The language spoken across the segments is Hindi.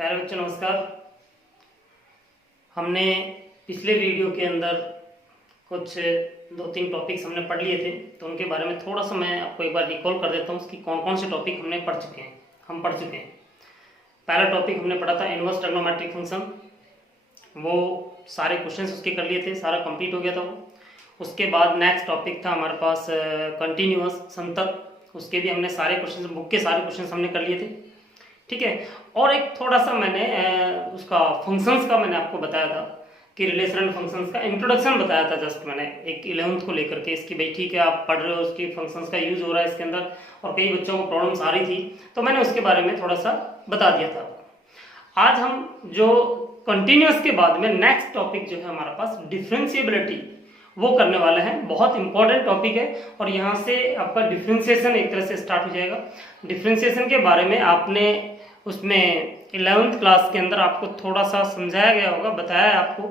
प्यारे बच्चों नमस्कार। हमने पिछले वीडियो के अंदर कुछ 2-3 टॉपिक्स हमने पढ़ लिए थे, तो उनके बारे में थोड़ा सा मैं आपको एक बार रिकॉल कर देता हूँ कि कौन कौन से टॉपिक हमने पढ़ चुके हैं। पहला टॉपिक हमने पढ़ा था इनवर्स ट्रिग्नोमेट्रिक फंक्शन, वो सारे क्वेश्चंस उसके कर लिए थे, सारा कंप्लीट हो गया था वो। उसके बाद नेक्स्ट टॉपिक था हमारे पास कंटिन्यूअस संतत, उसके भी हमने सारे क्वेश्चंस, बुक के सारे क्वेश्चंस हमने कर लिए थे, ठीक है। और एक थोड़ा सा मैंने उसका फंक्शंस का मैंने आपको बताया था कि रिलेशनल फंक्शंस का इंट्रोडक्शन बताया था, जस्ट मैंने एक 11th को लेकर के इसकी, भाई ठीक है आप पढ़ रहे हो, उसकी फंक्शंस का यूज हो रहा है इसके अंदर, और कई बच्चों को प्रॉब्लम्स आ रही थी, तो मैंने उसके बारे में थोड़ा सा बता दिया था। आज हम जो कंटिन्यूअस के बाद में नेक्स्ट टॉपिक जो है हमारे पास डिफरेंशिएबिलिटी, वो करने वाले हैं। बहुत इंपॉर्टेंट टॉपिक है और यहाँ से आपका डिफरेंशिएशन एक तरह से स्टार्ट हो जाएगा। डिफरेंशिएशन के बारे में आपने उसमें 11th क्लास के अंदर आपको थोड़ा सा समझाया गया होगा, बताया है आपको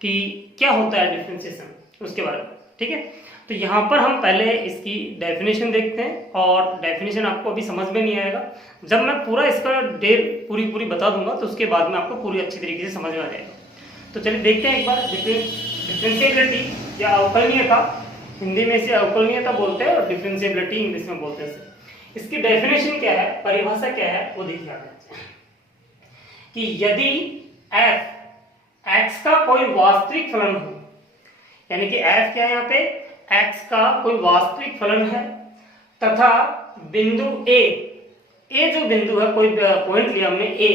कि क्या होता है डिफरेंशिएशन, उसके बारे में, ठीक है। तो यहाँ पर हम पहले इसकी डेफिनेशन देखते हैं, और डेफिनेशन आपको अभी समझ में नहीं आएगा, जब मैं पूरा इसका पूरी बता दूंगा तो उसके बाद में आपको पूरी अच्छी तरीके से समझ में आ जाएगा। तो चलिए देखते हैं एक बार डिफरेंशिएबिलिटी या अवकलनीयता, हिंदी में इसे अवकलनीयता बोलते हैं और डिफरेंशिएबिलिटी इंग्लिश में बोलते हैं। इसकी डेफिनेशन क्या है, परिभाषा क्या है, वो देखिए आप कि यदि f x का कोई वास्तविक फलन हो, यानी कि f क्या है यहाँ पे, x का कोई वास्तविक फलन है, तथा बिंदु a जो बिंदु है, कोई पॉइंट लिया हमने a,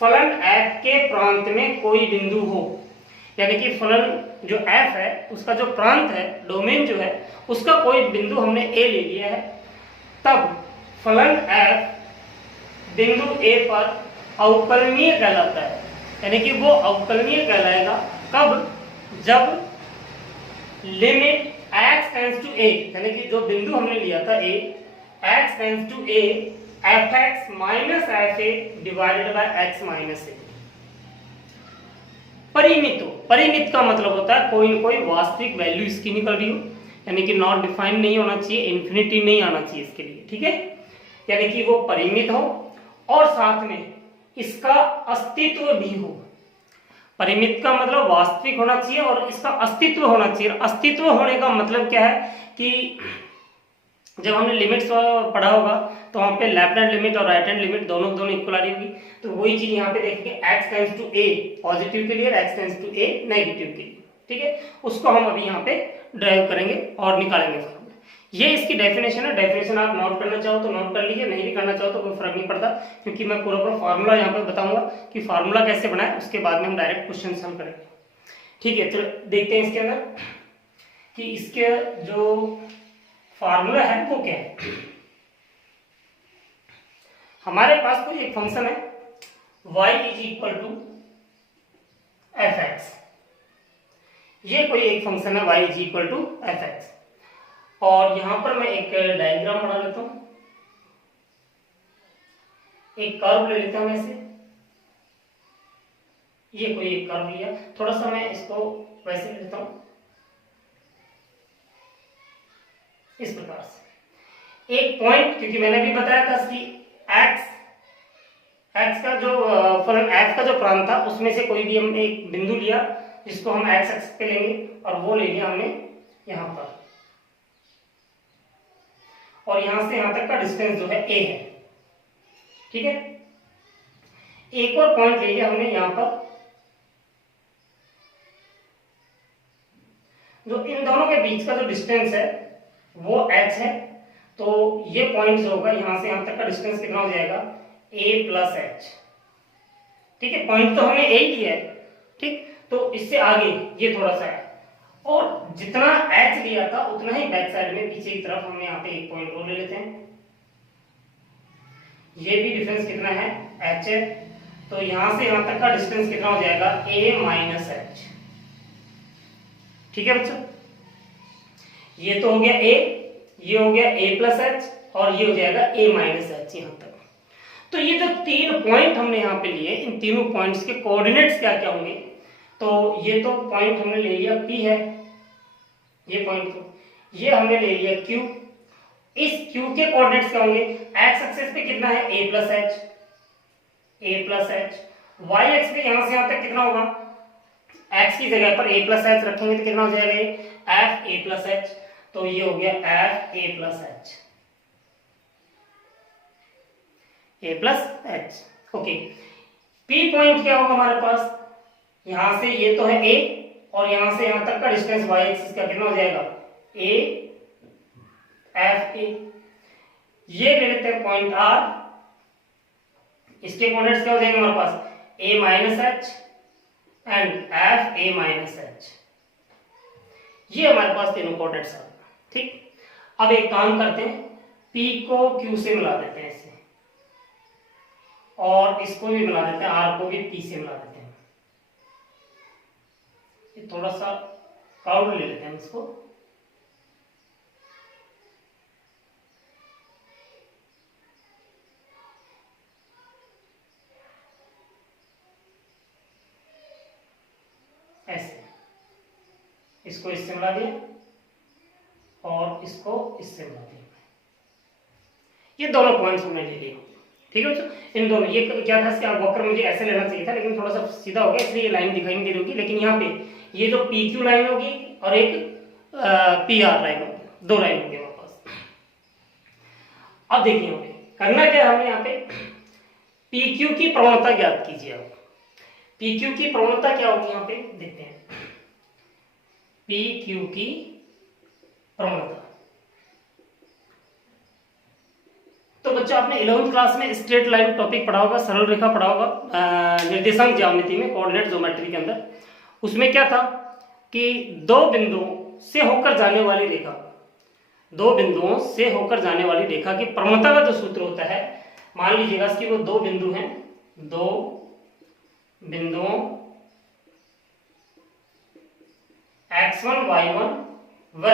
फलन f के प्रांत में कोई बिंदु हो, यानी कि फलन जो f है उसका जो प्रांत है, डोमेन जो है, उसका कोई बिंदु हमने a ले लिया है, तब फलन f बिंदु a पर अवकलनीय कहलाता है। यानी कि वो अवकलनीय कहलाएगा कब, जब limit x tends to a, यानी कि जो बिंदु हमने लिया था a, x tends to a, fx minus fa divided by x minus a। परिमित हो, परिमित का मतलब होता है कोई न कोई वास्तविक वैल्यू इसकी निकल रही हो, यानी कि नॉट डिफाइंड नहीं होना चाहिए, इन्फिनिटी नहीं आना चाहिए इसके लिए, ठीक है। यानी कि वो परिमित हो और साथ में इसका अस्तित्व भी हो। परिमित का मतलब वास्तविक होना चाहिए और इसका अस्तित्व होना चाहिए। अस्तित्व होने का मतलब क्या है कि जब हमने लिमिट्स पढ़ा होगा तो वहां पे लेफ्ट हैंड लिमिट और राइट हैंड लिमिट दोनों इक्वल आ रही होगी, तो वही चीज यहाँ पे देखेंगे, x tends to a positive के लिए, x tends to a negative के लिए, ठीक है। उसको हम अभी यहाँ पे ड्राइव करेंगे और निकालेंगे फॉर्मूला। ये इसकी डेफिनेशन है। डेफिनेशन आप नोट करना चाहो तो नोट कर लीजिए, नहीं भी करना चाहो तो कोई फर्क नहीं पड़ता, क्योंकि मैं पूरा फार्मूला यहाँ पे बताऊंगा कि फार्मूला कैसे बनाए, उसके बाद में हम डायरेक्ट क्वेश्चन हल करेंगे, ठीक है। तो देखते हैं इसके अंदर कि इसके जो फार्मूला है वो क्या है। हमारे पास कोई एक फंक्शन है y is equal to fx, ये कोई एक फंक्शन है y is equal to fx, और यहां पर मैं एक डायग्राम बना लेता हूं, एक कर्व ले लेता हूं ऐसे, ये कोई एक कर्व लिया, थोड़ा सा मैं इसको वैसे ले लेता हूं इस प्रकार से। एक पॉइंट, क्योंकि मैंने भी बताया था कि x का जो फलन f का जो प्रांत था उसमें से कोई भी हम एक बिंदु लिया जिसको हम x एक्सिस पे लेंगे, और वो ले लिया हमने यहां पर, और यहां से यहां तक का डिस्टेंस जो है a है, ठीक है। एक और पॉइंट ले लिया हमने यहां पर, जो इन दोनों के बीच का जो डिस्टेंस है वो h है, तो ये पॉइंट जो होगा यहां से यहां तक का डिस्टेंस कितना हो जाएगा, a प्लस h, ठीक है। पॉइंट तो हमने a ही लिया है, ठीक, तो इससे आगे ये थोड़ा सा है, और जितना h लिया था उतना ही बैक साइड में पीछे की तरफ हमने यहाँ पे एक पॉइंट और ले लेते हैं, ये भी डिफरेंस कितना है, h है, तो यहां से यहां तक का डिस्टेंस कितना हो जाएगा, a माइनस h, ठीक है बच्चों। ये तो हो गया a, ये हो गया a प्लस h, और ये हो जाएगा a माइनस h यहां तक। तो ये जो 3 पॉइंट हमने यहाँ पे लिए, इन तीनों पॉइंट्स के कोऑर्डिनेट्स क्या क्या होंगे, तो ये तो पॉइंट हमने ले लिया P है, ये पॉइंट तो ये हमने ले लिया Q, इस Q के कोऑर्डिनेट्स क्या होंगे, x एक्सिस पे कितना है a plus h, A plus H. Y X पे यहां से यहां तक कितना होगा, एक्स की जगह पर ए प्लस एच रखेंगे तो कितना हो जाएगा, एफ ए प्लस एच। तो ये हो गया F A plus H, A plus H. Okay, P point क्या होगा हमारे पास, यहां से ये तो है ए और यहां से यहां तक का डिस्टेंस वाई एक्सिस का कितना हो जाएगा, ए एफ ए। ये ले लेते हैं पॉइंट आर, इसके कोऑर्डिनेट्स क्या हो जाएंगे हमारे पास, a minus h and f a minus h. ये हमारे पास तीनों कोऑर्डिनेट्स आ गए। ठीक, अब एक काम करते हैं, पी को क्यू से मिला देते हैं ऐसे, और इसको भी मिला देते हैं, आर को भी पी से मिला देते हैं। ये थोड़ा सा क्राउड ले लेते हैं इसको, ऐसे, इसको इससे मिला दिया और इसको इससे मिला दिया। ये दोनों पॉइंट्स हमने ले लिए। ठीक है बच्चों, इन दोनों, ये क्या था, इसका वक्र मुझे ऐसे लेना चाहिए था लेकिन थोड़ा सा सीधा हो गया इसलिए ये लाइन दिखाई नहीं दे रही होगी, लेकिन यहाँ पे ये जो पी क्यू लाइन होगी और एक पी आर लाइन होगी, दो लाइन होगी हमारे पास। अब देखिए यहाँ पे करना क्या है, हमें यहाँ पे पी क्यू की प्रवणता ज्ञात कीजिए। आप पी क्यू की प्रवणता क्या होगी यहाँ पे देखते हैं, पी क्यू की प्रवणता। तो बच्चा आपने 11वीं क्लास में स्ट्रेट लाइन टॉपिक पढ़ा होगा, सरल रेखा पढ़ा होगा, निर्देशांक ज्यामिति में, कोऑर्डिनेट ज्योमेट्री के अंदर। उसमें क्या था कि दो बिंदुओं से होकर जाने वाली रेखा, दो बिंदुओं से होकर जाने वाली रेखा की प्रवणता का जो सूत्र होता है, मान लीजिएगा कि वो दो बिंदु हैं, दो बिंदुओं x1 y1 व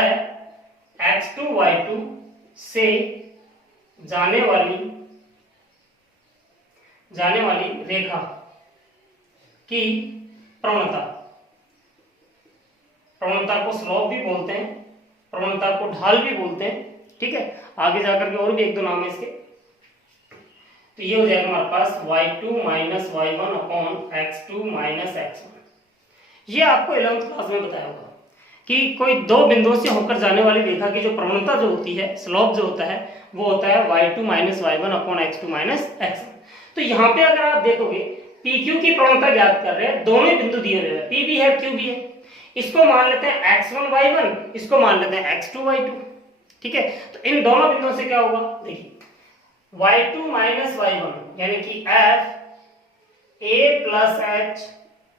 x2 y2 से जाने वाली रेखा की प्रवणता, प्रवणता को स्लोप भी बोलते हैं, प्रवणता को ढाल भी बोलते हैं। ठीक है, आगे जाकर के और भी एक दो नाम है इसके। तो ये हो जाएगा हमारे पास y2 minus y1 upon x2 minus x1। ये आपको 11वीं क्लास में बताया होगा कि कोई दो बिंदुओं से होकर जाने वाली रेखा की जो प्रवणता जो होती है, स्लोप जो होता है, वो होता है y2 minus y1 upon x2 minus x1। तो यहाँ पे अगर आप देखोगे PQ की प्रवणता ज्ञात कर रहे हैं, दोनों बिंदु दिए हुए हैं, P भी है Q भी है। इसको मान लेते हैं x1 y1, इसको मान लेते हैं x2 y2। ठीक है, तो इन दोनों बिंदुओं से क्या होगा, देखिए y2 माइनस y1 यानी कि f a plus h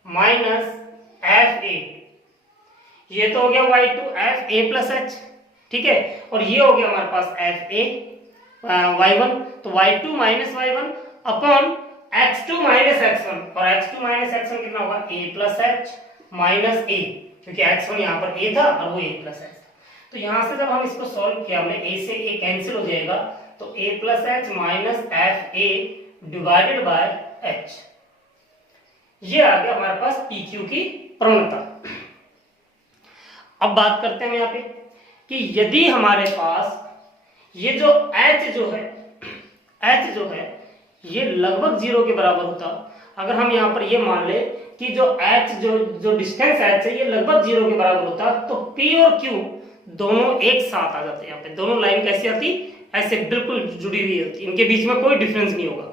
minus f a, ये तो हो गया y2 f a plus h। ठीक है, और ये हो गया हमारे पास f a y1, तो y2 minus y1 upon x2 minus x1, और x2 माइनस x1 कितना होगा, a plus h minus a, क्योंकि x1 यहाँ पर a था और वो a प्लस h था। तो यहां से जब हम इसको सॉल्व किया हमने, a से a कैंसिल हो जाएगा, तो a plus h minus F A divided by h, ये आ गया हमारे पास PQ की प्रवणता। अब बात करते हैं यहाँ पे कि यदि हमारे पास ये जो h जो है ये लगभग 0 के बराबर होता, अगर हम यहाँ पर ये मान ले कि जो h जो डिस्टेंस h है ये लगभग 0 के बराबर होता, तो P और Q दोनों एक साथ आ जाते। यहाँ पे दोनों लाइन कैसी आती, ऐसे बिल्कुल जुड़ी हुई होती, इनके बीच में कोई डिफरेंस नहीं होगा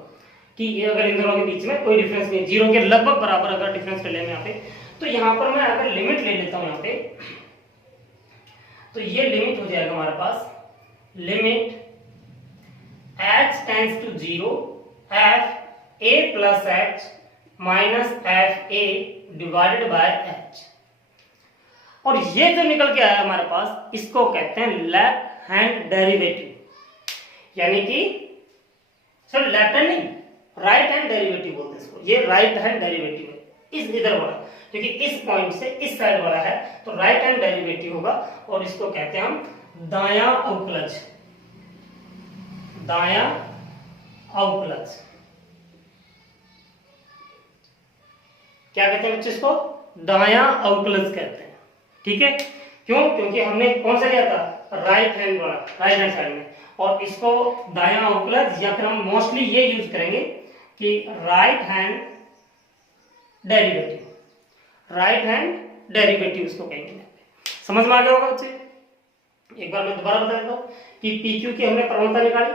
कि ये अगर इन दोनों के बीच में कोई डिफरेंस नहीं, 0 के लगभग बराबर अगर डिफरेंस ले लें यहाँ पे, तो यहाँ पर मैं अगर लिमिट ले लेता हूँ यहाँ पे, तो ये लिमिट हो जाएगा हमारे पास, limit h tends to 0 f a plus h minus f a divided by h। और ये जो निकल के आया हमारे पास, इसको कहते हैं लेफ्ट हैंड डेरिवेटिव, यानी कि सर लेफ्ट हैंड नहीं, राइट हैंड डेरिवेटिव बोलते हैं इसको। ये राइट हैंड डेरिवेटिव है, इस इधर वाला, क्योंकि इस पॉइंट से इस साइड वाला है, तो राइट हैंड डेरिवेटिव होगा, और इसको कहते हैं हम दायां अवकलज, दायां अवकलज। क्या कहते हैं बच्चे इसको, दायां अवकलज कहते हैं। ठीक है, क्यों, क्योंकि हमने कौन सा लिया था, राइट हैंड साइड में, और इसको दायां अवकलज, या फिर हम मोस्टली ये यूज करेंगे कि right hand derivative, right hand derivative इसको कहेंगे। समझ में आ गया होगा बच्चे? एक बार मैं दोबारा बता देता हूँ कि पी क्यू की हमने प्रवणता निकाली,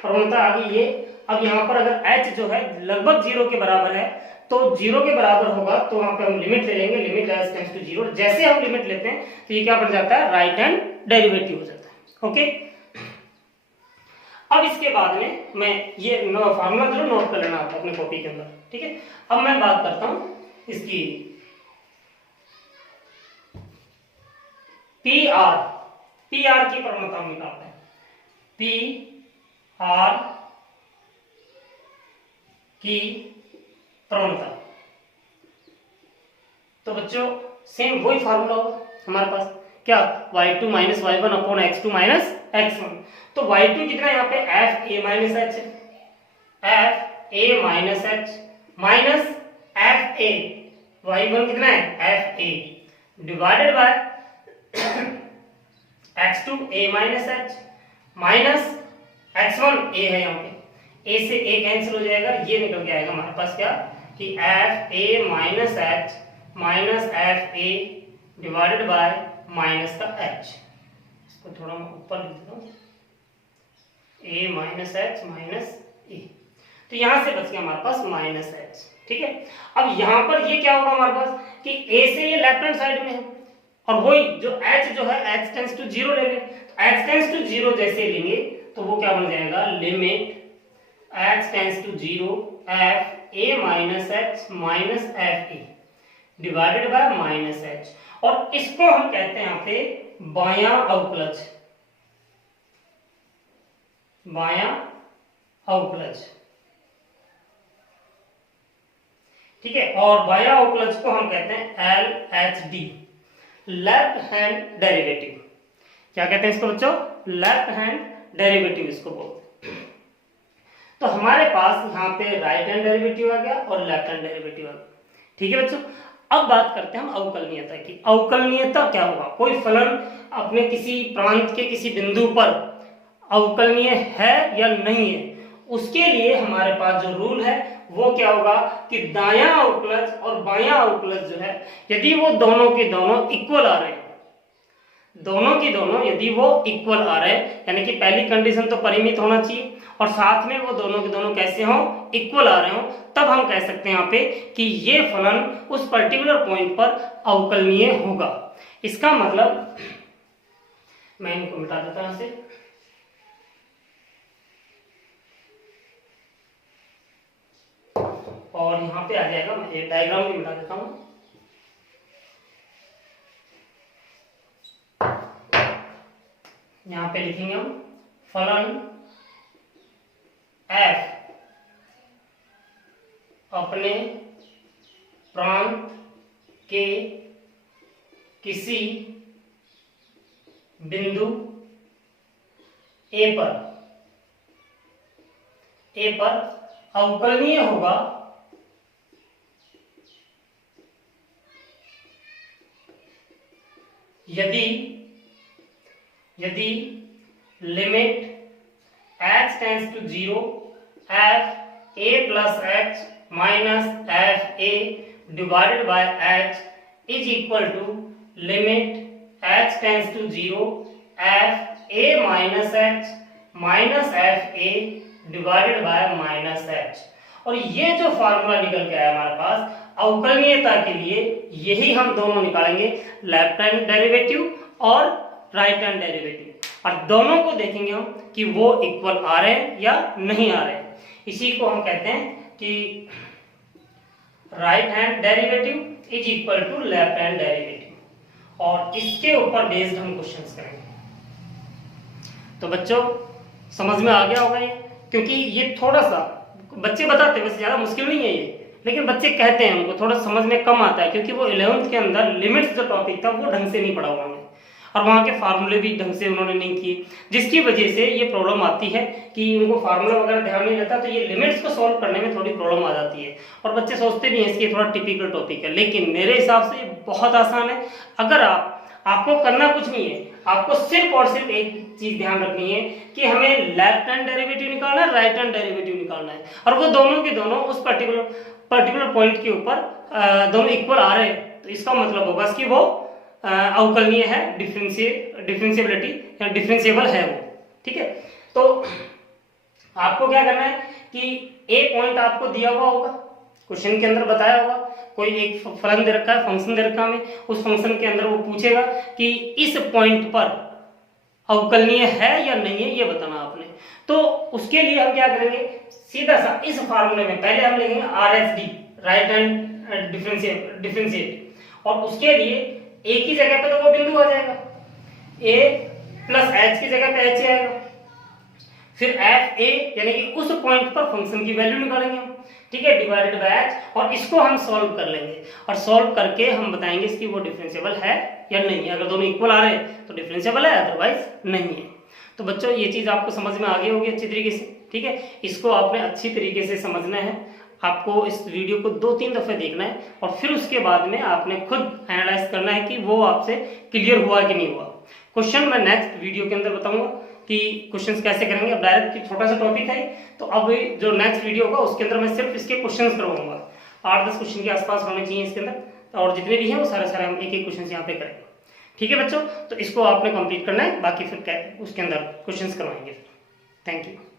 प्रवणता आ गई ये। अब यहाँ पर अगर h जो है लगभग 0 के बराबर है तो 0 के बराबर होगा तो वहां पे हम लिमिट ले लेंगे, लिमिट एज टेंड्स टू 0। जैसे हम लिमिट लेते हैं तो ये क्या बन जाता है, राइट हैंड डेरिवेटिव हो जाता है। ओके, अब इसके बाद में मैं ये फार्मूला जरूर नोट कर लेना आप अपने कॉपी के अंदर, ठीक है। अब मैं बात करता हूं इसकी पी आर की प्रवणता हम निकालते हैं, पी आर की प्रवणता। तो बच्चों सेम वही फार्मूला होगा हमारे पास, क्या, y2 minus y1 upon x2 minus x1। तो y2 कितना यहाँ पे F a minus H, F a minus H minus F A, y1 कितना है F A, divided by x2 a minus H minus x1 a है, यहाँ पे a से a कैंसिल हो जाएगा, ये निकल के आएगा हमारे पास क्या कि F a minus H minus F A divided by minus का h। इसको थोड़ा मैं ऊपर लिख देता हूँ, a माइनस एच माइनस ए, तो यहां से बच गया हमारे पास माइनस एच, ठीक है। अब यहां पर ये क्या होगा हमारे पास कि a से ये लेफ्ट हैंड साइड में है और वही जो h जो है h टेंड्स टू 0 ले लें, तो h टेंड्स टू 0 जैसे लेंगे तो वो क्या बन जाएगा, limit h tends to 0 f a minus h minus f a divided by minus h, और इसको हम कहते हैं यहाँ पे बायां अवकलज, बायां अवकलज, ठीक है। और बायां अवकलज को हम कहते हैं LHD, लेफ्ट हैंड डेरिवेटिव। क्या कहते हैं इसको बच्चों, लेफ्ट हैंड डेरिवेटिव इसको बोलते हैं। तो हमारे पास यहाँ पे राइट हैंड डेरिवेटिव आ गया और लेफ्ट हैंड डेरिवेटिव आ गया, ठीक है बच्चों। अब बात करते हैं हम अवकलनीयता की। अवकलनीयता क्या होगा, कोई फलन अपने किसी प्रांत के किसी बिंदु पर अवकलनीय है या नहीं है, उसके लिए हमारे पास जो रूल है वो क्या होगा कि दायां अवकलज और बायां अवकलज जो है, यदि वो दोनों के दोनों इक्वल आ रहे हैं, दोनों की दोनों यदि वो इक्वल आ रहे हैं, यानी कि पहली कंडीशन तो परिमित होना चाहिए और साथ में वो दोनों के दोनों कैसे हों, इक्वल आ रहे हों, तब हम कह सकते हैं यहाँ पे कि ये फलन उस पर्टिकुलर पॉइंट पर अवकलनीय होगा। इसका मतलब मैं इनको मिटा देता हूं यहाँ से, और यहाँ पे आ जाएगा, मैं ये डायग्राम भी मिटा देता हूं। यहाँ पे लिखेंगे हम फलन f अपने प्रांत के किसी बिंदु a पर अवकलनीय होगा यदि limit h tends to 0 f a plus h minus f a divided by h is equal to limit h tends to 0 f a minus h minus f a divided by minus h। और ये जो फार्मूला निकल के आया हमारे पास अवकलनीयता के लिए, यही हम दोनों निकालेंगे, लेफ्ट हैंड डेरिवेटिव और राइट हैंड डेरिवेटिव, और दोनों को देखेंगे हम कि वो इक्वल आ रहे हैं या नहीं आ रहे हैं। इसी को हम कहते हैं कि right hand derivative is equal to left hand derivative, और इसके ऊपर बेस्ड हम क्वेश्चंस करेंगे। तो बच्चों समझ में आ गया होगा ये, क्योंकि ये थोड़ा सा बच्चे बताते हैं, वैसे ज्यादा मुश्किल नहीं है ये, लेकिन बच्चे कहते हैं उनको थोड़ा समझ में कम आता है, क्योंकि वो 11th के अंदर लिमिट्स जो टॉपिक था वो ढंग से नहीं पढ़ा हुआ है और वहाँ के फार्मूले भी ढंग से उन्होंने नहीं किए, जिसकी वजह से ये प्रॉब्लम आती है कि उनको फार्मूला वगैरह ध्यान नहीं रहता, तो ये लिमिट्स को सॉल्व करने में थोड़ी प्रॉब्लम आ जाती है और बच्चे सोचते नहीं है इसकी थोड़ा टिपिकल टॉपिक है। लेकिन मेरे हिसाब से ये बहुत आसान है। अगर आपको करना कुछ नहीं है, आपको सिर्फ और सिर्फ एक चीज ध्यान रखनी है कि हमें लेफ्ट हैंड डेरिवेटिव निकालना है, राइट हैंड डेरिवेटिव निकालना है, और वो दोनों के दोनों उस पर्टिकुलर पॉइंट के ऊपर दोनों इक्वल आ रहे हैं, तो इसका मतलब होगा कि वो अवकलनीय है, डिफरेंशिएबिलिटी या डिफरेंशिएबल है वो। ठीक है, तो आपको क्या करना है कि एक पॉइंट आपको दिया हुआ होगा, क्वेश्चन के अंदर बताया होगा, कोई एक फलन दे रखा है, फंक्शन दे रखा है, उस फंक्शन के अंदर वो पूछेगा कि इस पॉइंट पर अवकलनीय है या नहीं है, ये बताना आपने। तो उसके लिए हम क्या करेंगे, सीधा सा इस फार्मूले में पहले हम लेंगे RHD, राइट हैंड डिफरेंशिएट, और उसके लिए एक ही जगह पे तो वो बिंदु आ जाएगा, a प्लस h की जगह पे h आएगा, फिर f a यानी कि उस पॉइंट पर फंक्शन की वैल्यू निकालेंगे हम, ठीक है, डिवाइडेड बाय h, और इसको हम सॉल्व कर लेंगे, और सॉल्व करके हम बताएंगे इसकी वो डिफरेंशिएबल है या नहीं है। अगर दोनों इक्वल आ रहे हैं तो डिफरेंशिएबल है, अदरवाइज नहीं है। तो बच्चों ये चीज आपको समझ में आ गई होगी अच्छी तरीके से। ठीक है, इसको आपने अच्छी तरीके से समझना है, आपको इस वीडियो को 2-3 दफे देखना है, और फिर उसके बाद में आपने खुद एनालाइज करना है कि वो आपसे क्लियर हुआ कि नहीं हुआ। क्वेश्चन मैं नेक्स्ट वीडियो के अंदर बताऊंगा कि क्वेश्चंस कैसे करेंगे। अब डायरेक्ट छोटा सा टॉपिक है, तो अब जो नेक्स्ट वीडियो होगा उसके अंदर मैं सिर्फ इसके क्वेश्चंस करवाऊंगा, 8-10 क्वेश्चन के आसपास होने चाहिए इसके अंदर, और जितने भी हैं वो सारे हम एक क्वेश्चन यहाँ पे करेंगे। ठीक है बच्चों, तो इसको आपने कंप्लीट करना है, बाकी फिर उसके अंदर क्वेश्चंस करवाएंगे। Thank you.